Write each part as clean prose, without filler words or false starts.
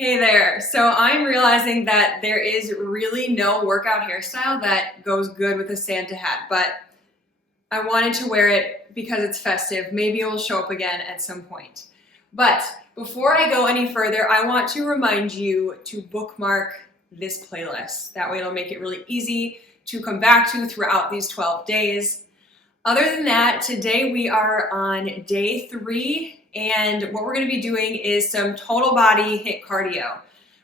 Hey there. So I'm realizing that there is really no workout hairstyle that goes good with a Santa hat, but I wanted to wear it because it's festive. Maybe it will show up again at some point. But before I go any further, I want to remind you to bookmark this playlist. That way it'll make it really easy to come back to throughout these 12 days. Other than that, today we are on day 3. And what we're going to be doing is some total body HIIT cardio.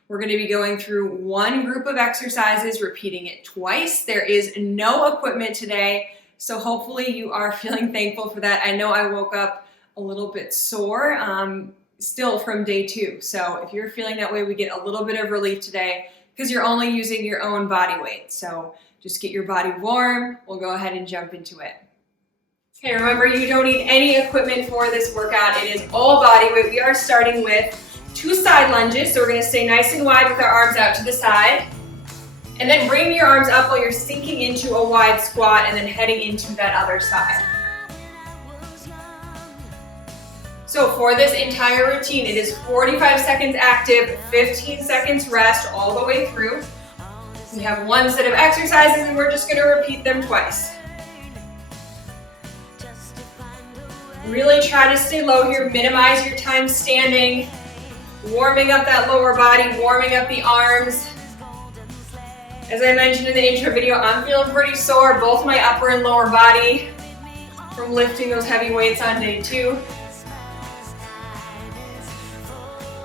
We're going to be going through one group of exercises, repeating it twice. There is no equipment today, so hopefully you are feeling thankful for that. I know I woke up a little bit sore still from day 2. So if you're feeling that way, we get a little bit of relief today because you're only using your own body weight. So just get your body warm. We'll go ahead and jump into it. Okay, remember, you don't need any equipment for this workout. It is all body weight. We are starting with 2 side lunges. So we're going to stay nice and wide with our arms out to the side. And then bring your arms up while you're sinking into a wide squat and then heading into that other side. So for this entire routine, it is 45 seconds active, 15 seconds rest all the way through. We have one set of exercises and we're just going to repeat them twice. Really try to stay low here, minimize your time standing, warming up that lower body, warming up the arms. As I mentioned in the intro video, I'm feeling pretty sore, both my upper and lower body, from lifting those heavy weights on day 2. You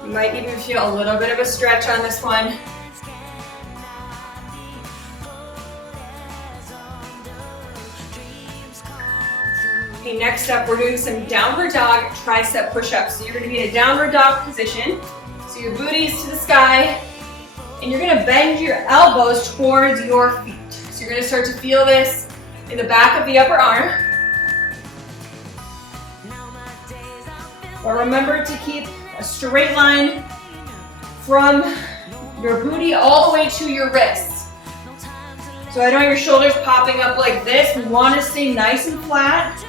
might even feel a little bit of a stretch on this one. Okay, next up, we're doing some downward dog tricep push-ups. So you're going to be in a downward dog position. So your booty is to the sky, and you're going to bend your elbows towards your feet. So you're going to start to feel this in the back of the upper arm. But remember to keep a straight line from your booty all the way to your wrists. So I don't want your shoulders popping up like this. We want to stay nice and flat.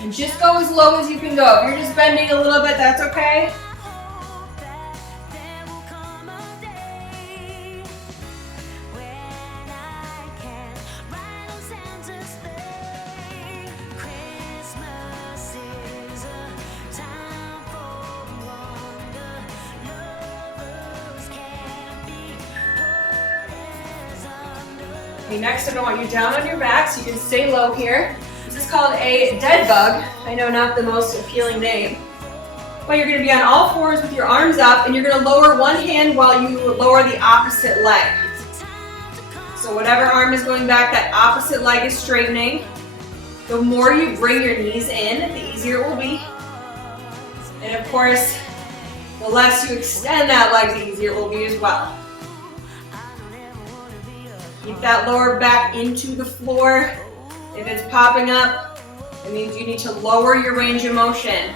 And just go as low as you can go. If you're just bending a little bit, that's okay. Okay, next I want you down on your back so you can stay low here. This is called a dead bug. I know, not the most appealing name. But you're going to be on all fours with your arms up, and you're going to lower one hand while you lower the opposite leg. So whatever arm is going back, that opposite leg is straightening. The more you bring your knees in, the easier it will be. And of course, the less you extend that leg, the easier it will be as well. Keep that lower back into the floor. If it's popping up, it means you need to lower your range of motion.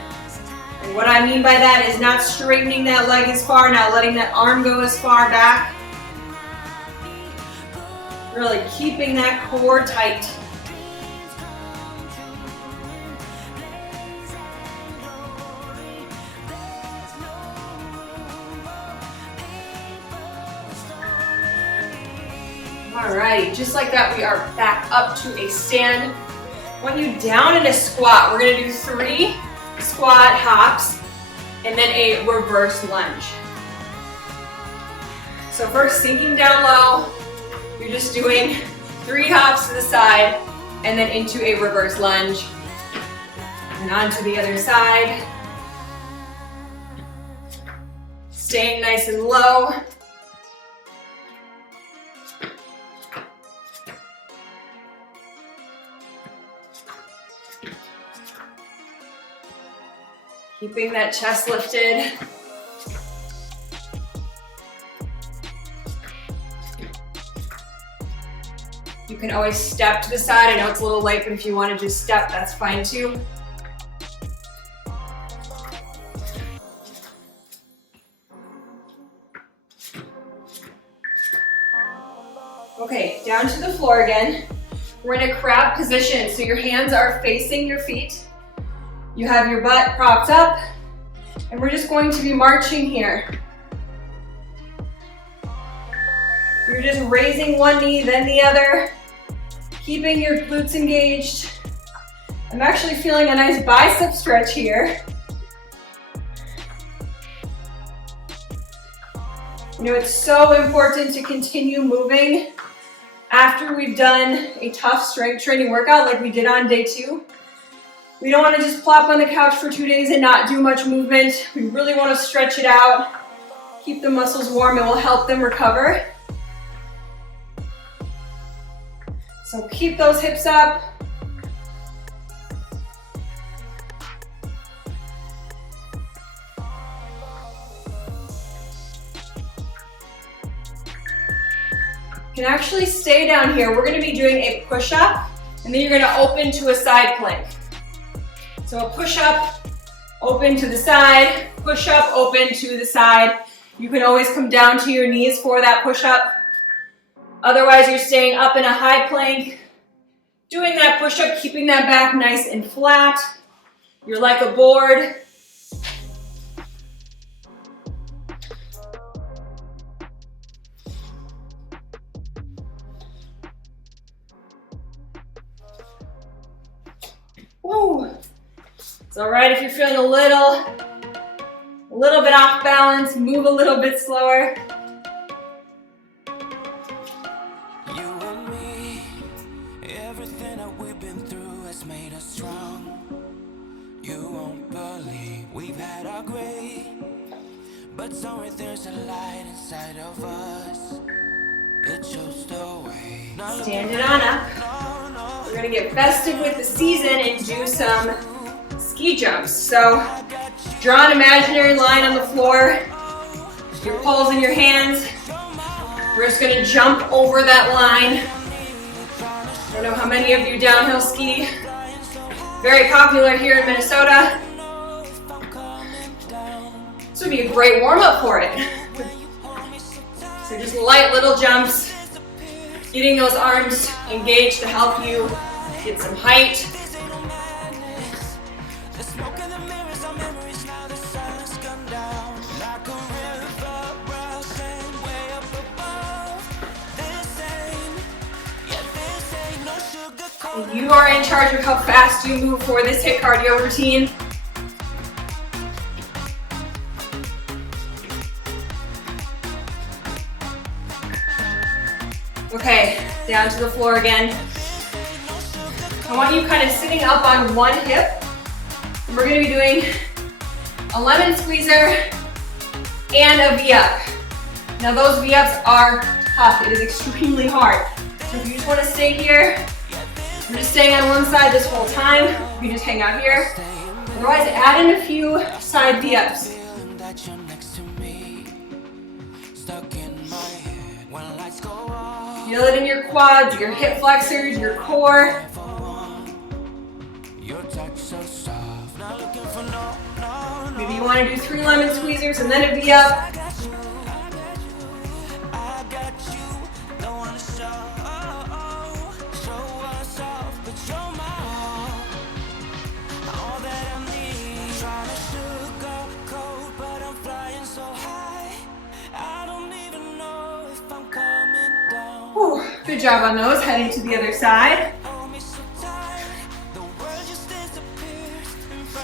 And what I mean by that is not straightening that leg as far, not letting that arm go as far back. Really keeping that core tight. Alrighty, just like that, we are back up to a stand. When you down in a squat, we're going to do 3 squat hops and then a reverse lunge. So first, sinking down low, you're just doing 3 hops to the side and then into a reverse lunge. And on to the other side. Staying nice and low. Keeping that chest lifted. You can always step to the side. I know it's a little late, but if you want to just step, that's fine too. Okay, down to the floor again. We're in a crab position, so your hands are facing your feet. You have your butt propped up, and we're just going to be marching here. You're just raising one knee, then the other, keeping your glutes engaged. I'm actually feeling a nice bicep stretch here. You know, it's so important to continue moving after we've done a tough strength training workout like we did on day 2. We don't want to just plop on the couch for 2 days and not do much movement. We really want to stretch it out, keep the muscles warm. It will help them recover. So keep those hips up. You can actually stay down here. We're going to be doing a push-up, and then you're going to open to a side plank. So a push-up, open to the side, push-up, open to the side. You can always come down to your knees for that push-up. Otherwise, you're staying up in a high plank, doing that push-up, keeping that back nice and flat. You're like a board. Woo. It's all right if you're feeling a little bit off balance, move a little bit slower. You and me, everything that we've been through has made us strong. You won't believe we've had our gray, but somewhere there's a light inside of us. It shows the way. Stand it on up. We're gonna get festive with the season and do some ski jumps. So draw an imaginary line on the floor, your poles in your hands. We're just gonna jump over that line. I don't know how many of you downhill ski. Very popular here in Minnesota. This would be a great warm-up for it. So just light little jumps, getting those arms engaged to help you get some height. You are in charge of how fast you move for this HIIT cardio routine. Okay, down to the floor again. I want you kind of sitting up on one hip. We're going to be doing a lemon squeezer and a V-up. Now those V-ups are tough. It is extremely hard. So if you just want to stay here, I'm just staying on one side this whole time. You can just hang out here. Otherwise, add in a few side V-ups. Feel it in your quads, your hip flexors, your core. Maybe you want to do 3 lemon squeezers and then a V-up. Whew, good job on those. Heading to the other side.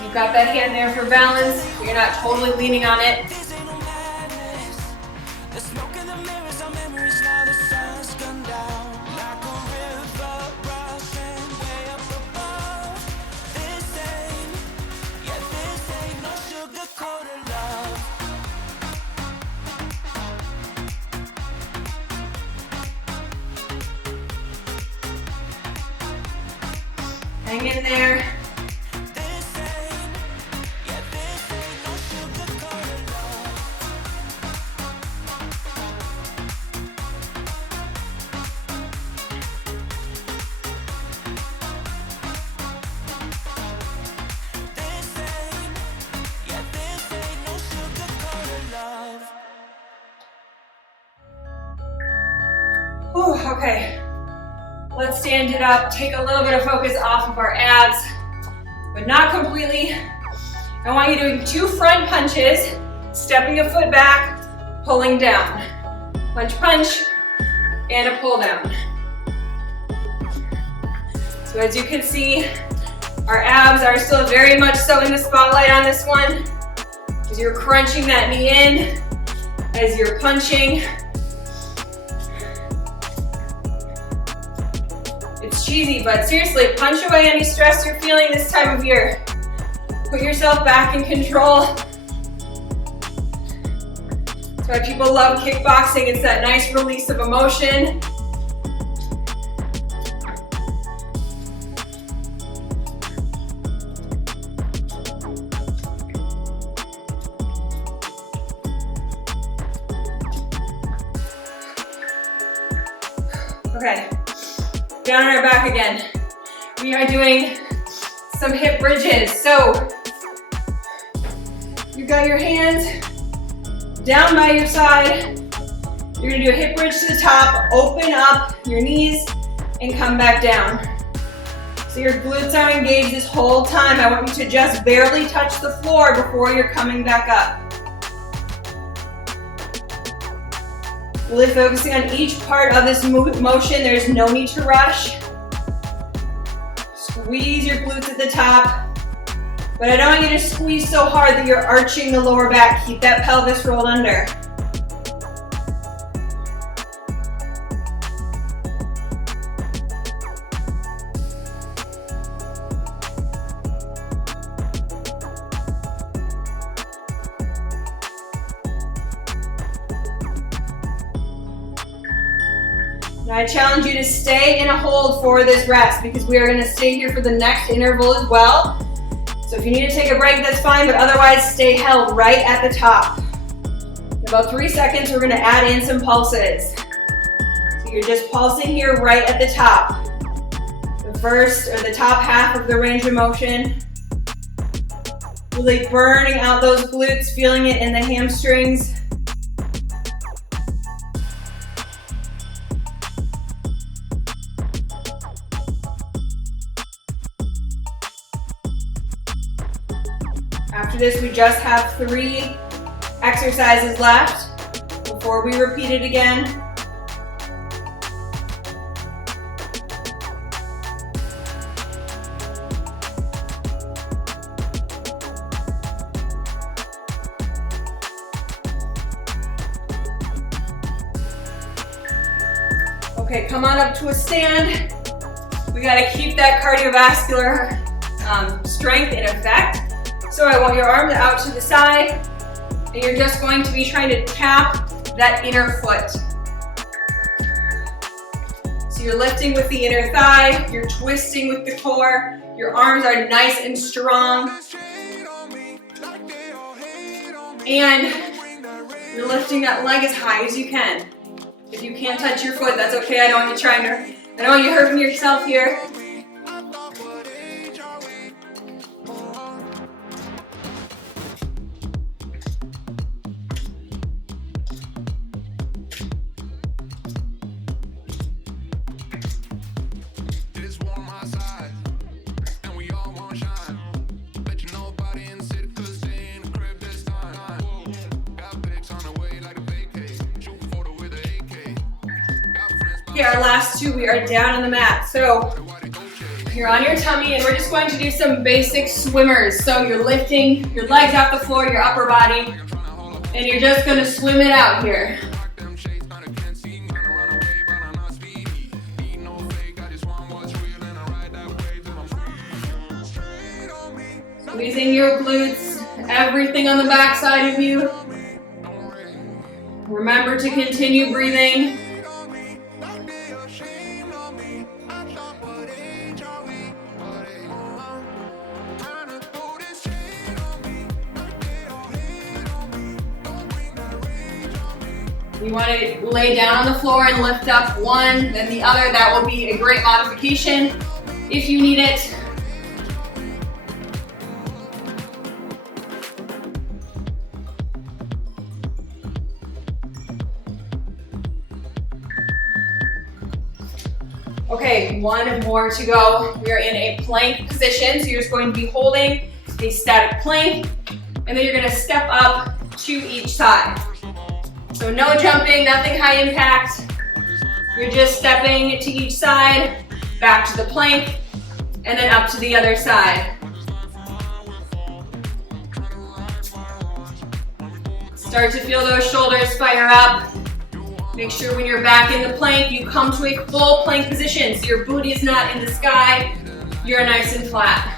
You've got that hand there for balance. You're not totally leaning on it. Hang in there. Whew, okay. Let's stand it up. Take a little bit of focus off of our abs, but not completely. I want you doing 2 front punches, stepping a foot back, pulling down. Punch, punch, and a pull down. So as you can see, our abs are still very much so in the spotlight on this one. As you're crunching that knee in, as you're punching. It's cheesy, but seriously, punch away any stress you're feeling this time of year. Put yourself back in control. That's why people love kickboxing. It's that nice release of emotion. Okay, down on our back again. We are doing some hip bridges. So you've got your hands down by your side. You're gonna do a hip bridge to the top, open up your knees, and come back down. So your glutes are engaged this whole time. I want you to just barely touch the floor before you're coming back up. Really focusing on each part of this motion. There's no need to rush. Squeeze your glutes at the top. But I don't want you to squeeze so hard that you're arching the lower back. Keep that pelvis rolled under. Now I challenge you to stay in a hold for this rest because we are going to stay here for the next interval as well. So if you need to take a break, that's fine, but otherwise stay held right at the top. In about 3 seconds, we're going to add in some pulses. So you're just pulsing here right at the top. The first or the top half of the range of motion. Really burning out those glutes, feeling it in the hamstrings. After this, we just have 3 exercises left before we repeat it again. Okay, come on up to a stand. We gotta keep that cardiovascular strength in effect. So I want your arms out to the side, and you're just going to be trying to tap that inner foot. So you're lifting with the inner thigh, you're twisting with the core, your arms are nice and strong, and you're lifting that leg as high as you can. If you can't touch your foot, that's okay. I don't want you hurting yourself here. Okay, our last 2, we are down on the mat. So you're on your tummy and we're just going to do some basic swimmers. So you're lifting your legs off the floor, your upper body, and you're just gonna swim it out here. Squeezing your glutes, everything on the back side of you. Remember to continue breathing. You want to lay down on the floor and lift up one, then the other. That will be a great modification if you need it. Okay, one more to go. We are in a plank position, so you're just going to be holding a static plank, and then you're gonna step up to each side. So no jumping, nothing high impact. You're just stepping to each side, back to the plank, and then up to the other side. Start to feel those shoulders fire up. Make sure when you're back in the plank, you come to a full plank position, so your booty is not in the sky, you're nice and flat.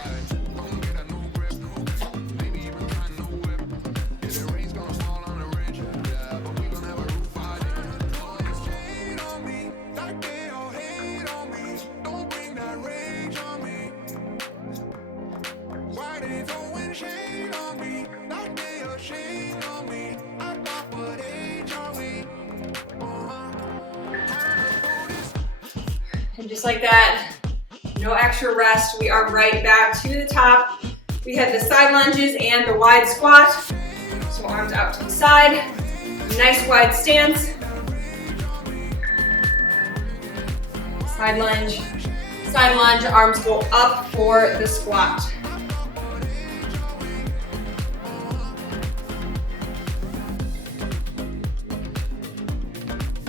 And just like that, no extra rest. We are right back to the top. We have the side lunges and the wide squat. So arms out to the side. Nice wide stance. Side lunge, arms go up for the squat.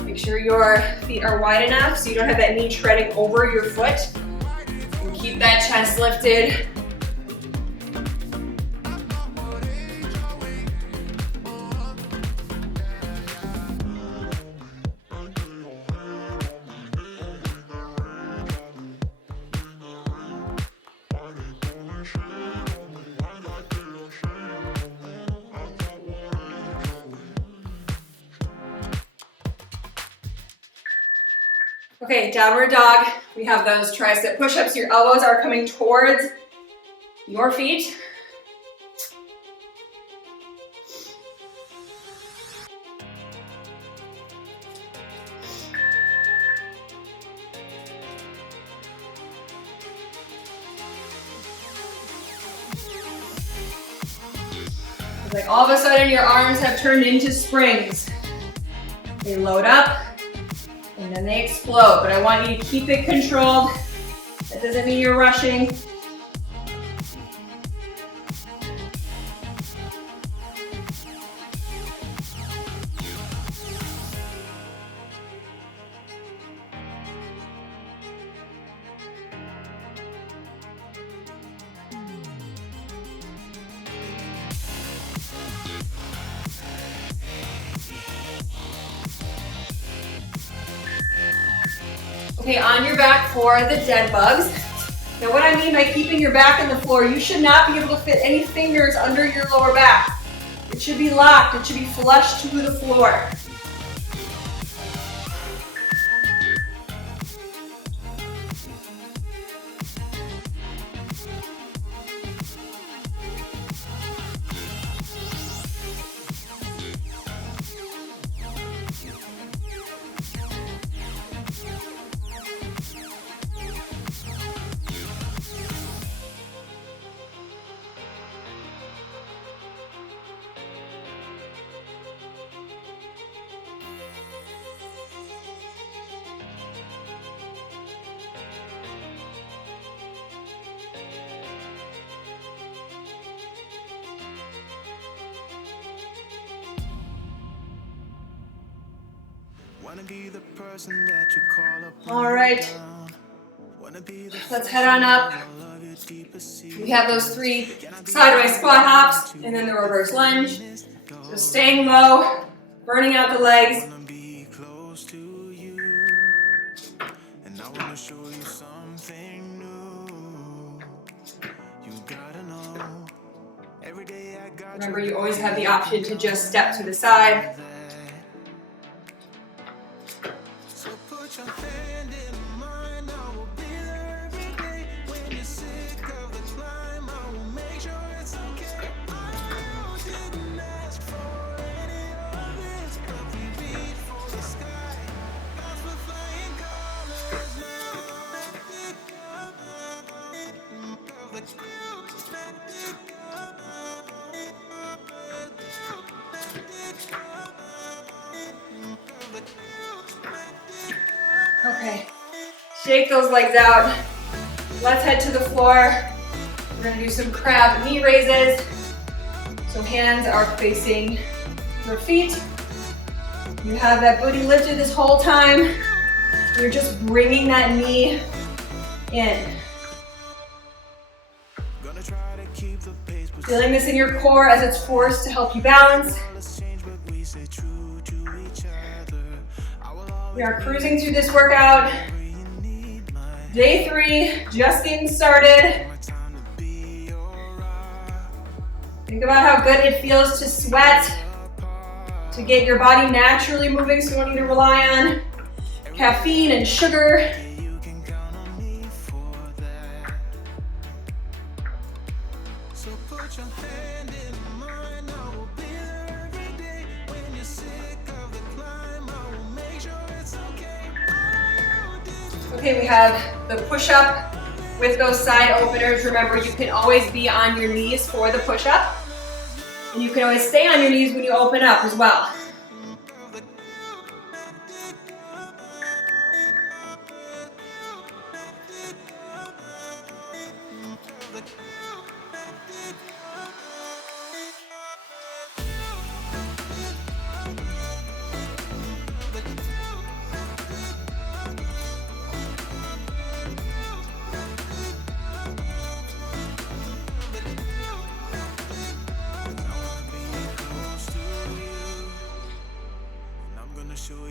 Make sure your feet are wide enough so you don't have that knee treading over your foot. And keep that chest lifted. Okay, downward dog. We have those tricep push-ups. Your elbows are coming towards your feet. It's like all of a sudden your arms have turned into springs. They load up. And then they explode, but I want you to keep it controlled. That doesn't mean you're rushing. Okay, on your back for the dead bugs. Now what I mean by keeping your back on the floor, you should not be able to fit any fingers under your lower back. It should be locked, it should be flush to the floor. All right, let's head on up. We have those 3 sideways squat hops and then the reverse lunge. So staying low, burning out the legs. Remember, you always have the option to just step to the side. Okay, Shake those legs out. Let's head to the floor. We're gonna do some crab knee raises. So hands are facing your feet. You have that booty lifted this whole time. You're just bringing that knee in. Feeling this in your core as it's forced to help you balance. We are cruising through this workout. Day 3, just getting started. Think about how good it feels to sweat, to get your body naturally moving so you don't need to rely on caffeine and sugar. Okay, we have the push-up with those side openers. Remember, you can always be on your knees for the push-up. And you can always stay on your knees when you open up as well.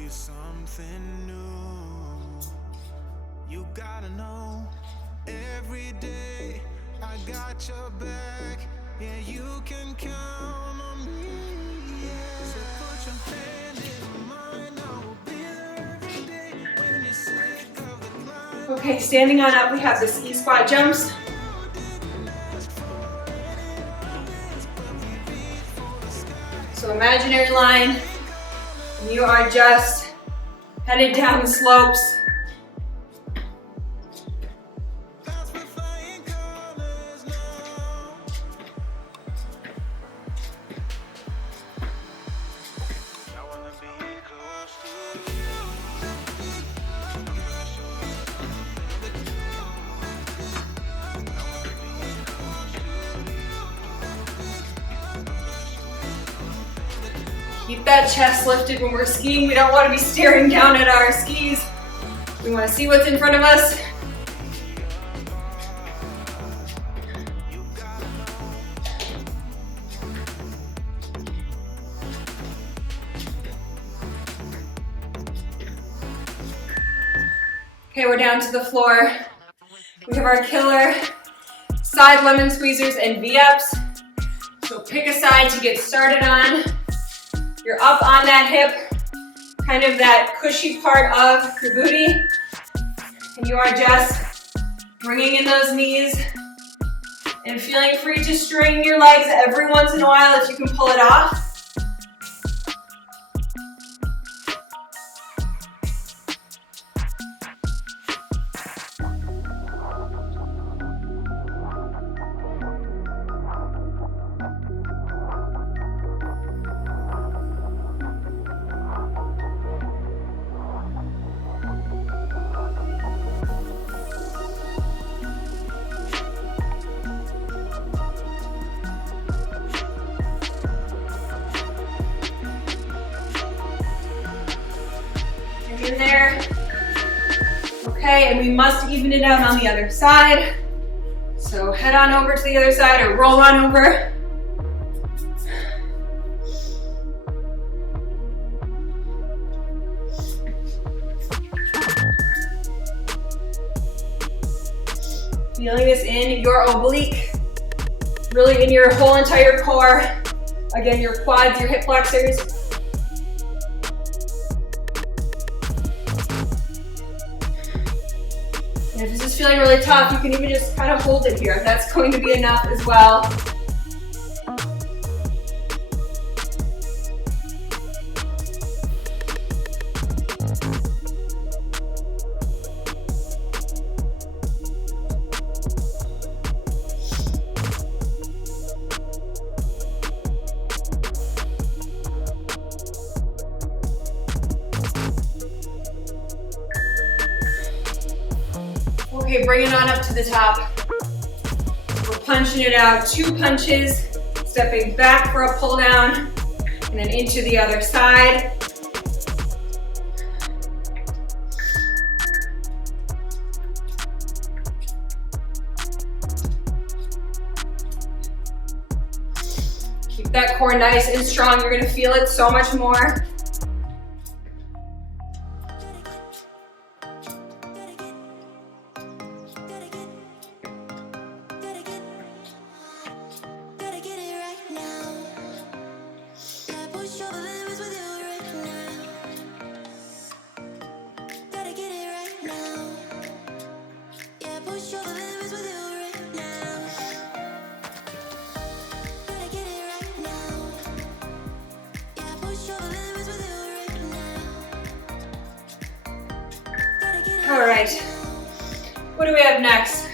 Something new. You gotta know every day I got your back. Yeah, you can count on me. Yeah. So put your hand in mine. I will be there every day when you're sick of the climb. Okay, standing on up, we have the ski squat jumps. So imaginary line, and you are just headed down the slopes. Keep that chest lifted when we're skiing. We don't want to be staring down at our skis. We want to see what's in front of us. Okay, we're down to the floor. We have our killer side lemon squeezers and V-ups. So pick a side to get started on. You're up on that hip, kind of that cushy part of your booty. And you are just bringing in those knees and feeling free to string your legs every once in a while if you can pull it off. In there. Okay, and we must even it out on the other side. So head on over to the other side or roll on over. Feeling this in your oblique, really in your whole entire core. Again, your quads, your hip flexors. And if this is feeling really tough, you can even just kind of hold it here. That's going to be enough as well. Okay, bring it on up to the top. We're punching it out, 2 punches, stepping back for a pull down, and then into the other side. Keep that core nice and strong. You're gonna feel it so much more. All right, what do we have next?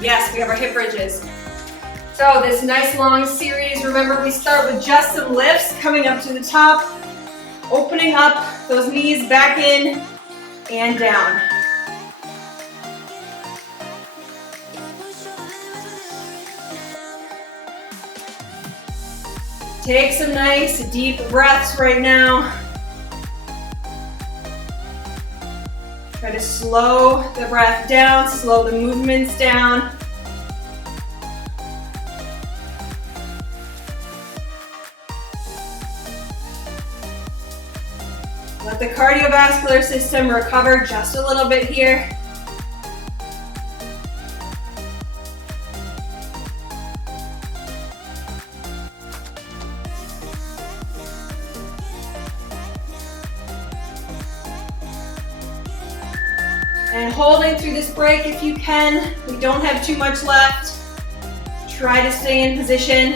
Yes, we have our hip bridges. So this nice long series, remember we start with just some lifts, coming up to the top, opening up those knees back in and down. Take some nice deep breaths right now. Try to slow the breath down, slow the movements down. Let the cardiovascular system recover just a little bit here. And holding through this break if you can. We don't have too much left. Try to stay in position.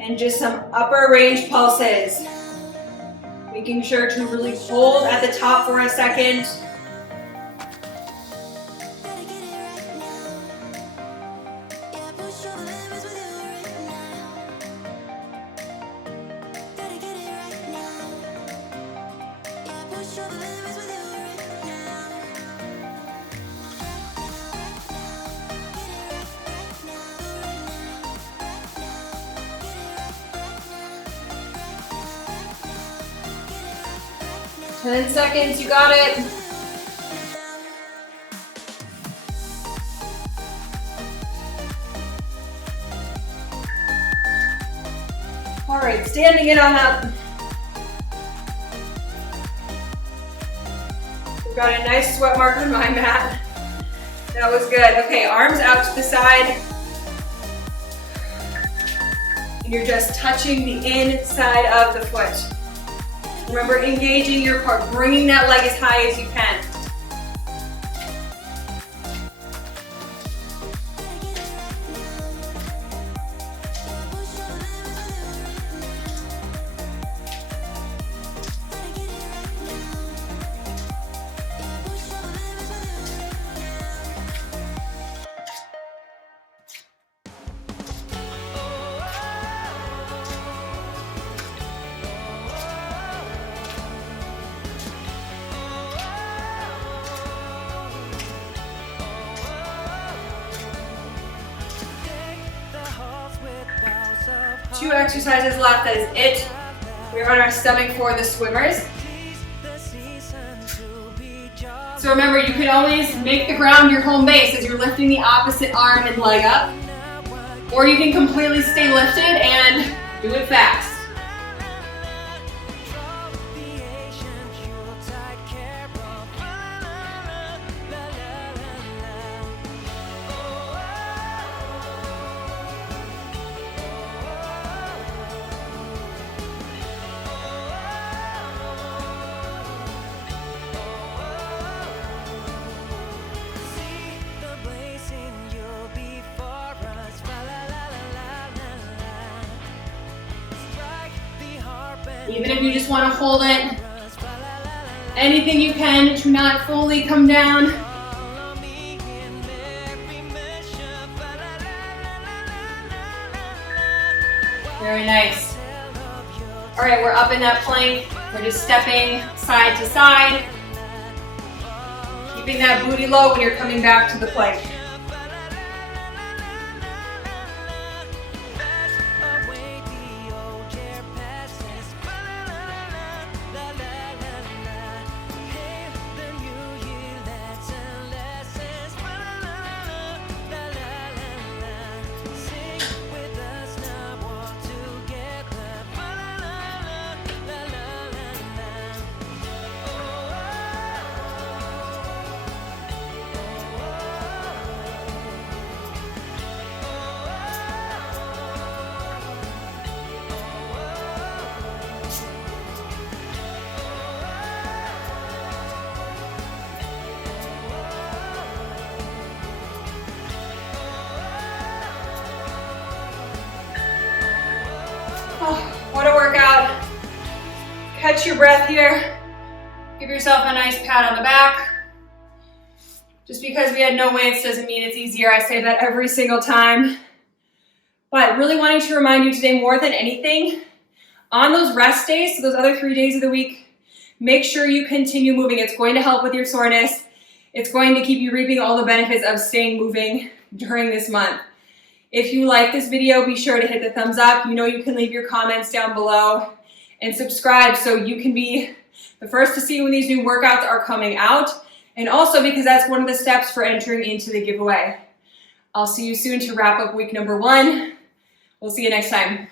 And just some upper range pulses. Making sure to really hold at the top for a second. Ten seconds, you got it. All right, standing it on up. We've got a nice sweat mark on my mat. That was good. Okay, arms out to the side. And you're just touching the inside of the foot. Remember, engaging your core, bringing that leg as high as you can. Two exercises left, that is it. We're on our stomach for the swimmers. So remember, you can always make the ground your home base as you're lifting the opposite arm and leg up. Or you can completely stay lifted and do it fast. Even if you just want to hold it, anything you can to not fully come down. Very nice. All right, we're up in that plank. We're just stepping side to side, keeping that booty low when you're coming back to the plank. Oh, what a workout. Catch your breath here. Give yourself a nice pat on the back. Just because we had no weights doesn't mean it's easier. I say that every single time. But really wanting to remind you today more than anything, on those rest days, so those other 3 days of the week, make sure you continue moving. It's going to help with your soreness. It's going to keep you reaping all the benefits of staying moving during this month. If you like this video, be sure to hit the thumbs up. You know you can leave your comments down below and subscribe so you can be the first to see when these new workouts are coming out, and also because that's one of the steps for entering into the giveaway. I'll see you soon to wrap up week number 1. We'll see you next time.